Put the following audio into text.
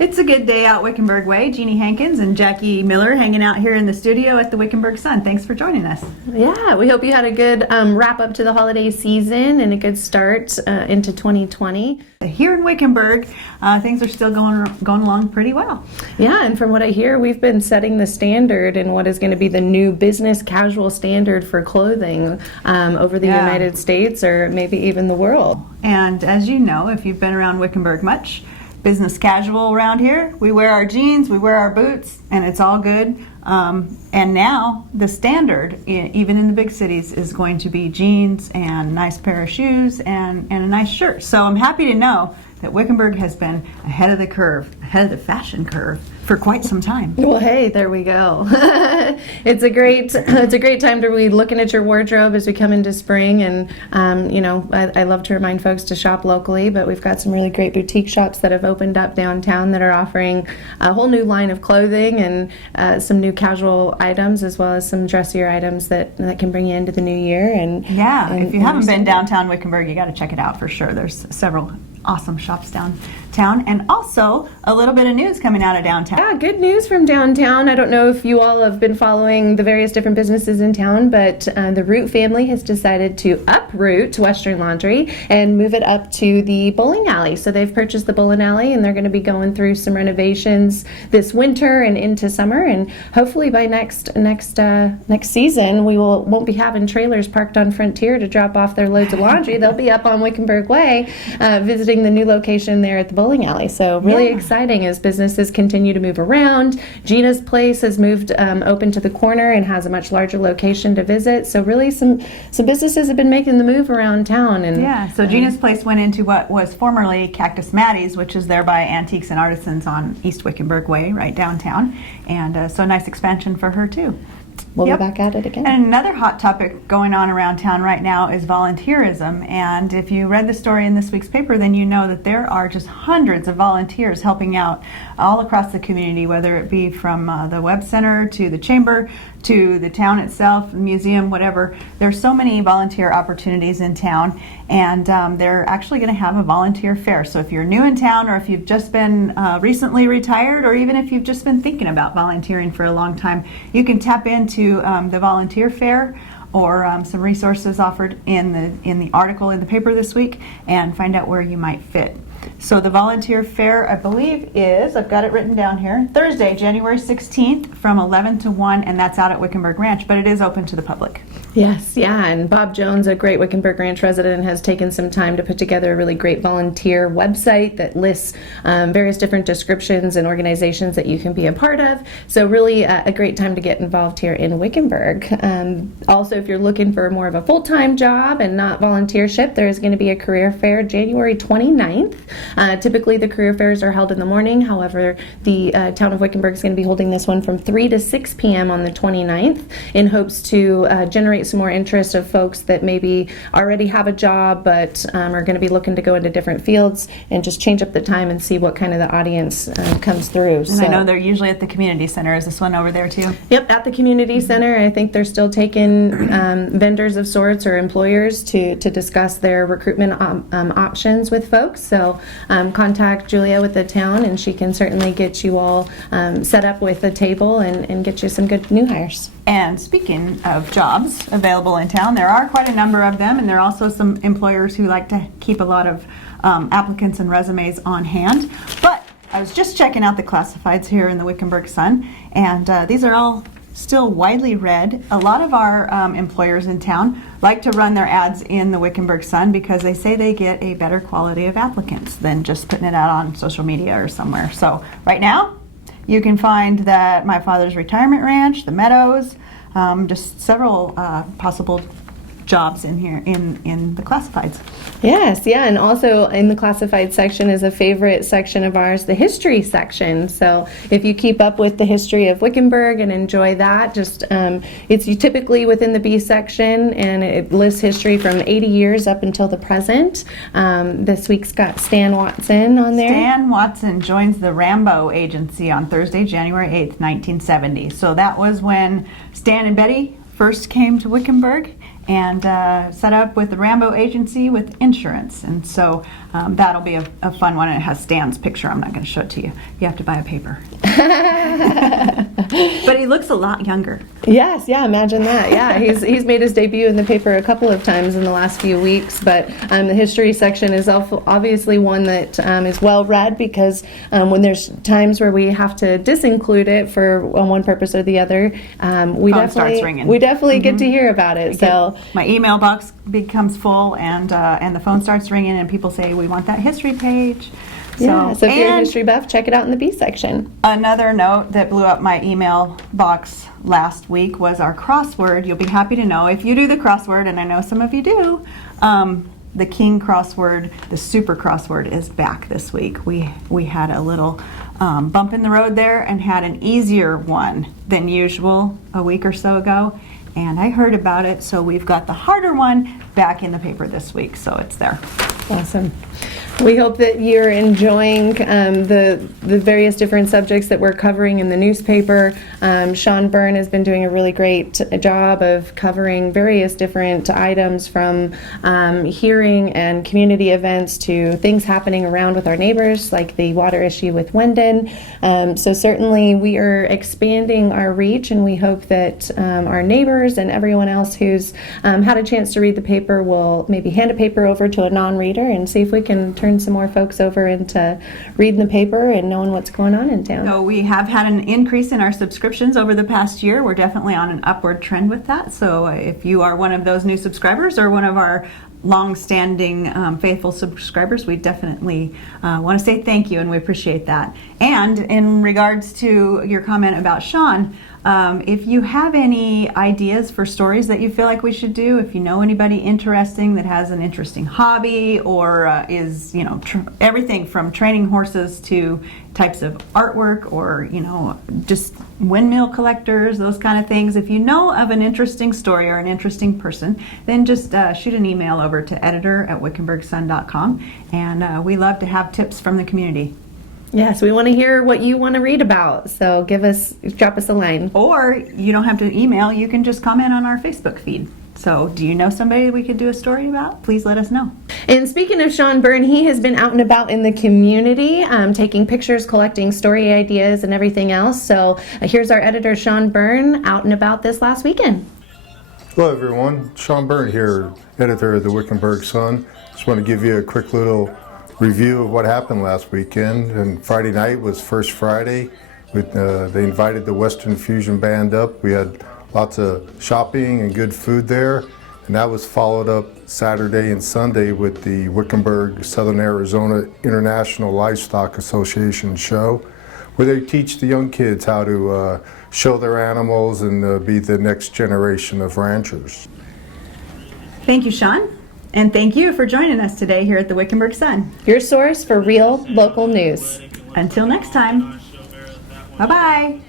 It's a good day out Wickenburg way. Jeannie Hankins and Jackie Miller hanging out here in the studio at the Wickenburg Sun. Thanks for joining us. Yeah, we hope you had a good wrap up to the holiday season and a good start into 2020. Here in Wickenburg, things are still going along pretty well. Yeah, and from what I hear, we've been setting the standard in what is going to be the new business casual standard for clothing over the United States or maybe even the world. And as you know, if you've been around Wickenburg much, business casual around here. We wear our jeans, we wear our boots, and it's all good. And now the standard, even in the big cities, is going to be jeans and a nice pair of shoes and a nice shirt. So I'm happy to know that Wickenburg has been ahead of the curve, ahead of the fashion curve for quite some time. Well, hey, there we go. It's a great time to be looking at your wardrobe as we come into spring. And I love to remind folks to shop locally, but we've got some really great boutique shops that have opened up downtown that are offering a whole new line of clothing and some new casual items as well as some dressier items that can bring you into the new year. And if you haven't been downtown Wickenburg, you got to check it out for sure. There's several awesome shops downtown, and also a little bit of news coming out of downtown. Yeah, good news from downtown. I don't know if you all have been following the various different businesses in town, but the Root family has decided to uproot Western Laundry and move it up to the bowling alley. So they've purchased the bowling alley, and they're going to be going through some renovations this winter and into summer, and hopefully by next season we won't be having trailers parked on Frontier to drop off their loads of laundry. They'll be up on Wickenburg Way visiting the new location there at the bowling alley. So really exciting as businesses continue to move around. Gina's Place has moved open to the corner and has a much larger location to visit. So really some businesses have been making the move around town. And so Gina's Place went into what was formerly Cactus Maddie's, which is there by Antiques and Artisans on East Wickenburg Way, right downtown. And so a nice expansion for her too. We'll be back at it again. And another hot topic going on around town right now is volunteerism. And if you read the story in this week's paper, then you know that there are just hundreds of volunteers helping out all across the community, whether it be from the Web Center to the Chamber to the town itself, the museum, whatever. There's so many volunteer opportunities in town, and they're actually going to have a volunteer fair. So if you're new in town, or if you've just been recently retired, or even if you've just been thinking about volunteering for a long time, you can tap into the volunteer fair or some resources offered in the article in the paper this week and find out where you might fit. So the volunteer fair, I believe, is, I've got it written down here, Thursday, January 16th from 11 to 1, and that's out at Wickenburg Ranch, but it is open to the public. Yes, and Bob Jones, a great Wickenburg Ranch resident, has taken some time to put together a really great volunteer website that lists various different descriptions and organizations that you can be a part of. So really a great time to get involved here in Wickenburg. Also, if you're looking for more of a full-time job and not volunteership, there is going to be a career fair January 29th. Typically the career fairs are held in the morning. However, the town of Wickenburg is going to be holding this one from 3 to 6 p.m. on the 29th in hopes to generate some more interest of folks that maybe already have a job but are going to be looking to go into different fields and just change up the time and see what kind of the audience comes through. And I know they're usually at the community center. Is this one over there too? Yep, at the community center. I think they're still taking vendors of sorts or employers to discuss their recruitment options with folks. So contact Julia with the town, and she can certainly get you all set up with a table and get you some good new hires. And speaking of jobs available in town, there are quite a number of them, and there are also some employers who like to keep a lot of applicants and resumes on hand. But I was just checking out the classifieds here in the Wickenburg Sun, and these are all still widely read. A lot of our employers in town like to run their ads in the Wickenburg Sun because they say they get a better quality of applicants than just putting it out on social media or somewhere. So right now, you can find that My Father's Retirement Ranch, the Meadows, just several possible jobs in here in the classifieds. Yes, yeah, and also in the classified section is a favorite section of ours, the history section. So if you keep up with the history of Wickenburg and enjoy that, just it's typically within the B section, and it lists history from 80 years up until the present. This week's got Stan Watson on there. Stan Watson joins the Rambo Agency on Thursday, January 8th, 1970. So that was when Stan and Betty first came to Wickenburg, and set up with the Rambo Agency with insurance. And so that'll be a fun one. And it has Stan's picture. I'm not going to show it to you. You have to buy a paper. But he looks a lot younger. Yes, yeah, imagine that. Yeah, he's made his debut in the paper a couple of times in the last few weeks, but the history section is obviously one that is well read, because when there's times where we have to disinclude it for one purpose or the other, we definitely get to hear about it. So my email box becomes full, and the phone starts ringing, and people say, we want that history page. So if you're a history buff, check it out in the B section. Another note that blew up my email box last week was our crossword. You'll be happy to know, if you do the crossword, and I know some of you do, the King crossword, the super crossword, is back this week. We had a little bump in the road there and had an easier one than usual a week or so ago. And I heard about it, so we've got the harder one back in the paper this week, so it's there. Awesome. We hope that you're enjoying the various different subjects that we're covering in the newspaper. Sean Byrne has been doing a really great job of covering various different items, from hearing and community events to things happening around with our neighbors, like the water issue with Wendon. So certainly we are expanding our reach, and we hope that our neighbors and everyone else who's had a chance to read the paper will maybe hand a paper over to a non-reader and see if we can turn some more folks over into reading the paper and knowing what's going on in town. So we have had an increase in our subscriptions over the past year. We're definitely on an upward trend with that. So if you are one of those new subscribers or one of our long-standing faithful subscribers, we definitely want to say thank you, and we appreciate that. And in regards to your comment about Sean, if you have any ideas for stories that you feel like we should do, if you know anybody interesting that has an interesting hobby, or is, everything from training horses to types of artwork, or, just windmill collectors, those kind of things. If you know of an interesting story or an interesting person, then just shoot an email over to editor@wickenburgsun.com, and we love to have tips from the community. Yes, we want to hear what you want to read about, so drop us a line. Or you don't have to email, you can just comment on our Facebook feed. So do you know somebody we could do a story about? Please let us know. And speaking of Sean Byrne, he has been out and about in the community, taking pictures, collecting story ideas, and everything else. So here's our editor, Sean Byrne, out and about this last weekend. Hello everyone, Sean Byrne here, editor of the Wickenburg Sun. Just want to give you a quick little review of what happened last weekend. And Friday night was First Friday. They invited the Western Fusion Band up. We had lots of shopping and good food there. And that was followed up Saturday and Sunday with the Wickenburg Southern Arizona International Livestock Association show, where they teach the young kids how to show their animals and be the next generation of ranchers. Thank you, Sean. And thank you for joining us today here at the Wickenburg Sun. Your source for real local news. Until next time, bye-bye.